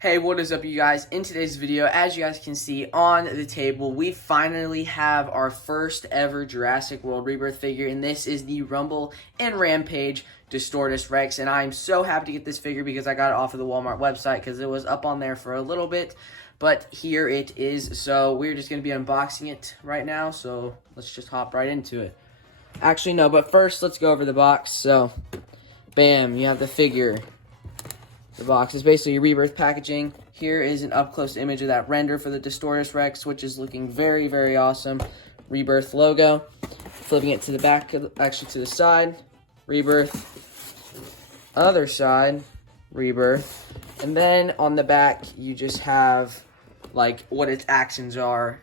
Hey, what is up, you guys? In today's video, as you guys can see on the table, we finally have our first ever Jurassic World Rebirth figure, and this is the Rumble and Rampage Distortus Rex, and I'm so happy to get this figure because I got it off of the Walmart website because it was up on there for a little bit, but here it is. So we're just going to be unboxing it right now, so let's just hop right into it. Actually, no, but first, let's go over the box. So, bam, you have the figure. The box is basically Rebirth packaging. Here is an up-close image of that render for the Distortus Rex, which is looking very, very awesome. Rebirth logo. Flipping it to the back, actually to the side, Rebirth. Other side, Rebirth. And then on the back, you just have like what its actions are,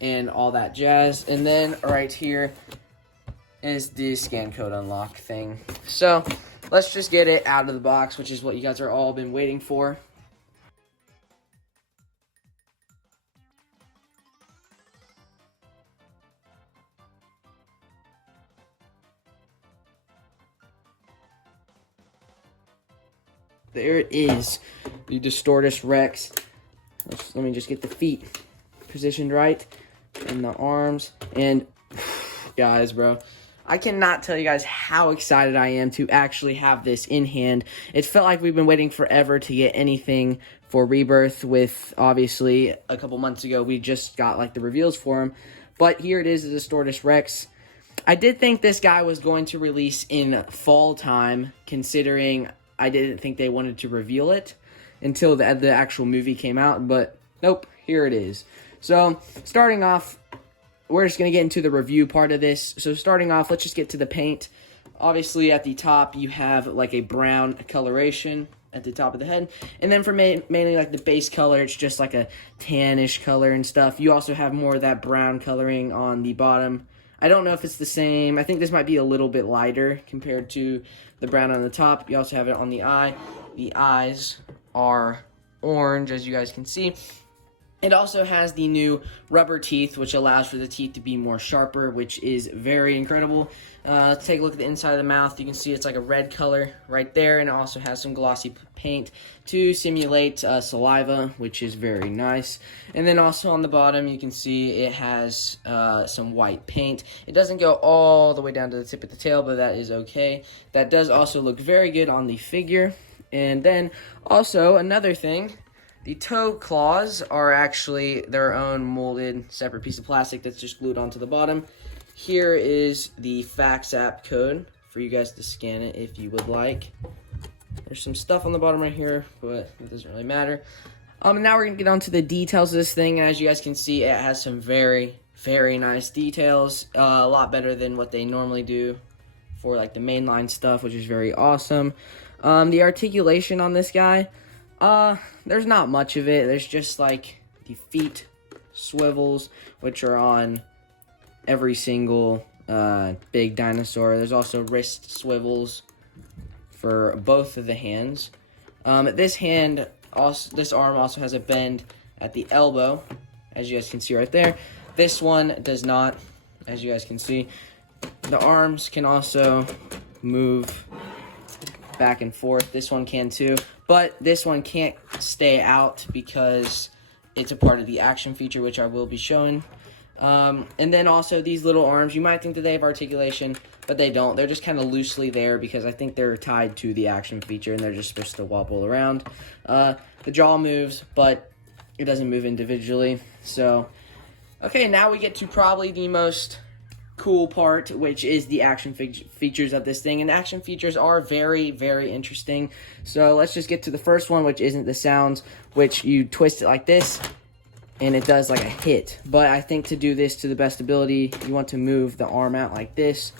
and all that jazz. And then right here is the scan code unlock thing. So let's just get it out of the box, which is what you guys are all been waiting for. There it is, the Distortus Rex. Let me just get the feet positioned right, and the arms, and guys, bro, I cannot tell you guys how excited I am to actually have this in hand. It felt like we've been waiting forever to get anything for Rebirth with, obviously, a couple months ago, we just got, like, the reveals for him. But here it is, the Distortus Rex. I did think this guy was going to release in fall time, considering I didn't think they wanted to reveal it until the actual movie came out. But, nope, here it is. So, starting off, we're just going to get into the review part of this. So starting off, let's just get to the paint. Obviously, at the top, you have like a brown coloration at the top of the head. And then for mainly like the base color, it's just like a tannish color and stuff. You also have more of that brown coloring on the bottom. I don't know if it's the same. I think this might be a little bit lighter compared to the brown on the top. You also have it on the eye. The eyes are orange, as you guys can see. It also has the new rubber teeth, which allows for the teeth to be more sharper, which is very incredible. Let's take a look at the inside of the mouth. You can see it's like a red color right there, and it also has some glossy paint to simulate saliva, which is very nice. And then also on the bottom, you can see it has some white paint. It doesn't go all the way down to the tip of the tail, but that is okay. That does also look very good on the figure. And then also another thing, the toe claws are actually their own molded separate piece of plastic that's just glued onto the bottom. Here is the fax app code for you guys to scan it if you would like. There's some stuff on the bottom right here, but it doesn't really matter. Now we're going to get on to the details of this thing. As you guys can see, it has some very, very nice details. A lot better than what they normally do for like the mainline stuff, which is very awesome. The articulation on this guy, there's not much of it. There's just like the feet swivels, which are on every single big dinosaur. There's also wrist swivels for both of the hands. This arm also has a bend at the elbow, as you guys can see right there. This one does not, as you guys can see. The arms can also move back and forth. This one can too, but this one can't stay out because it's a part of the action feature, which I will be showing. And then also these little arms, you might think that they have articulation, but they don't. They're just kind of loosely there because I think they're tied to the action feature and they're just supposed to wobble around. The jaw moves, but it doesn't move individually. So, okay, now we get to probably the most cool part, which is the action features of this thing. And action features are very, very interesting. So let's just get to the first one, which isn't the sounds, which you twist it like this and it does like a hit. But I think to do this to the best ability, you want to move the arm out like this.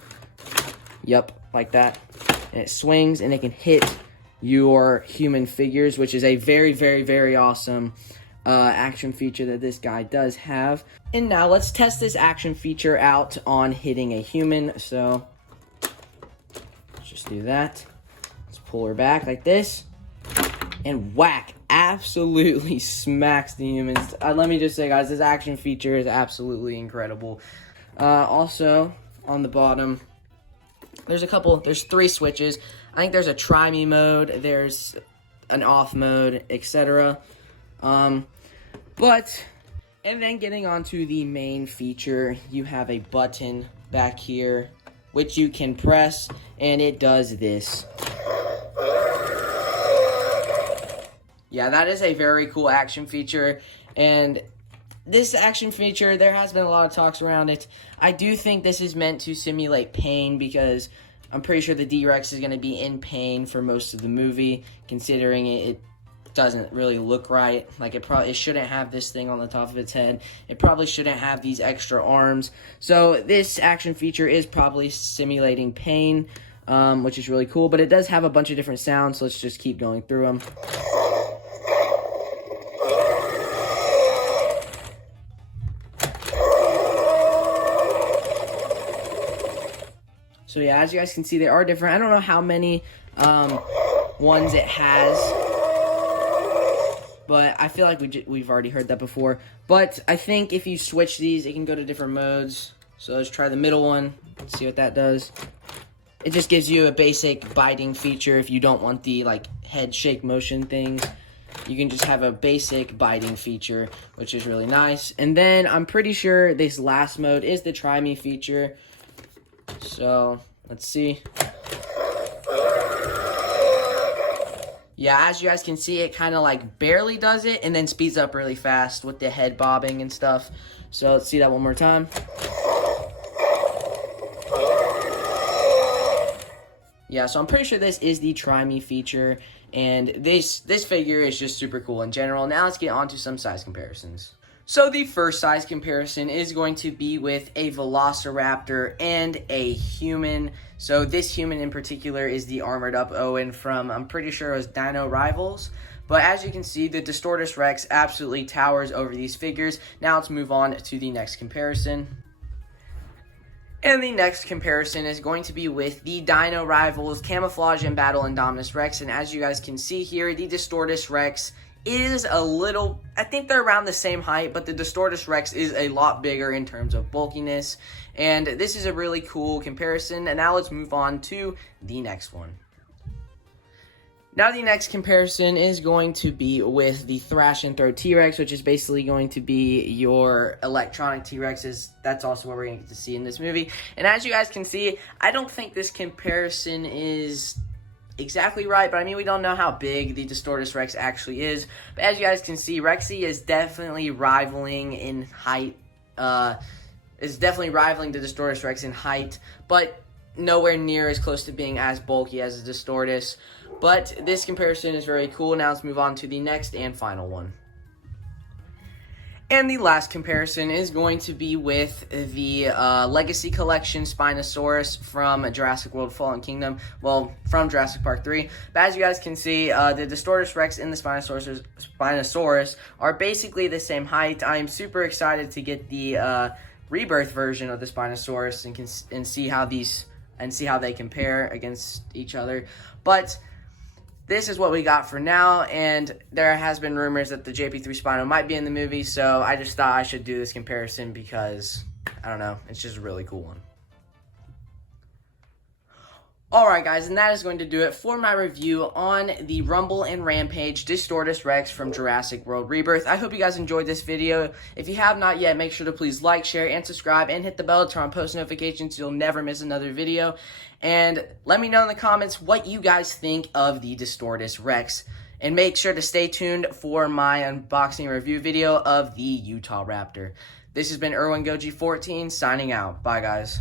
Yep, like that. And it swings and it can hit your human figures, which is a very, very, very awesome action feature that this guy does have. And now let's test this action feature out on hitting a human. So let's just do that. Let's pull her back like this and whack. Absolutely smacks the humans. Let me just say, guys, this action feature is absolutely incredible. Also on the bottom, there's three switches. I think there's a try me mode, there's an off mode, etc. And then getting onto the main feature, you have a button back here, which you can press, and it does this. Yeah, that is a very cool action feature, and this action feature, there has been a lot of talks around it. I do think this is meant to simulate pain, because I'm pretty sure the D-Rex is going to be in pain for most of the movie, considering it doesn't really look right. Like, it shouldn't have this thing on the top of its head. It probably shouldn't have these extra arms. So this action feature is probably simulating pain, which is really cool, but it does have a bunch of different sounds, so let's just keep going through them. So yeah, as you guys can see, they are different. I don't know how many ones it has, but I feel like we've already heard that before. But I think if you switch these, it can go to different modes. So let's try the middle one. Let's see what that does. It just gives you a basic biting feature if you don't want the like head shake motion things. You can just have a basic biting feature, which is really nice. And then I'm pretty sure this last mode is the try me feature. So, let's see. Yeah, as you guys can see, it kind of like barely does it and then speeds up really fast with the head bobbing and stuff. So, let's see that one more time. Yeah, so I'm pretty sure this is the try me feature, and this figure is just super cool in general. Now let's get on to some size comparisons. So the first size comparison is going to be with a Velociraptor and a human. So this human in particular is the armored up Owen from, I'm pretty sure it was Dino Rivals. But as you can see, the Distortus Rex absolutely towers over these figures. Now let's move on to the next comparison. And the next comparison is going to be with the Dino Rivals Camouflage and Battle Indominus Rex. And as you guys can see here, the Distortus Rex is a little, I think they're around the same height, but the Distortus Rex is a lot bigger in terms of bulkiness. And this is a really cool comparison. And now let's move on to the next one. Now the next comparison is going to be with the Thrash and Throw T-Rex, which is basically going to be your electronic T-Rexes. That's also what we're going to get to see in this movie. And as you guys can see, I don't think this comparison is exactly right, but I mean, we don't know how big the Distortus Rex actually is. But as you guys can see, Rexy is definitely rivaling in height. Is definitely rivaling the Distortus Rex in height, but nowhere near as close to being as bulky as the Distortus. But this comparison is very cool. Now let's move on to the next and final one. And the last comparison is going to be with the Legacy Collection Spinosaurus from Jurassic World Fallen Kingdom. Well, from Jurassic Park 3. But as you guys can see, the Distortus Rex and the Spinosaurus are basically the same height. I am super excited to get the Rebirth version of the Spinosaurus and see how they compare against each other. But this is what we got for now, and there has been rumors that the JP3 Spino might be in the movie, so I just thought I should do this comparison because, I don't know, it's just a really cool one. Alright guys, and that is going to do it for my review on the Rumble and Rampage Distortus Rex from Jurassic World Rebirth. I hope you guys enjoyed this video. If you have not yet, make sure to please like, share, and subscribe, and hit the bell to turn on post notifications so you'll never miss another video. And let me know in the comments what you guys think of the Distortus Rex. And make sure to stay tuned for my unboxing review video of the Utah Raptor. This has been Erwin Goji 14 signing out. Bye guys.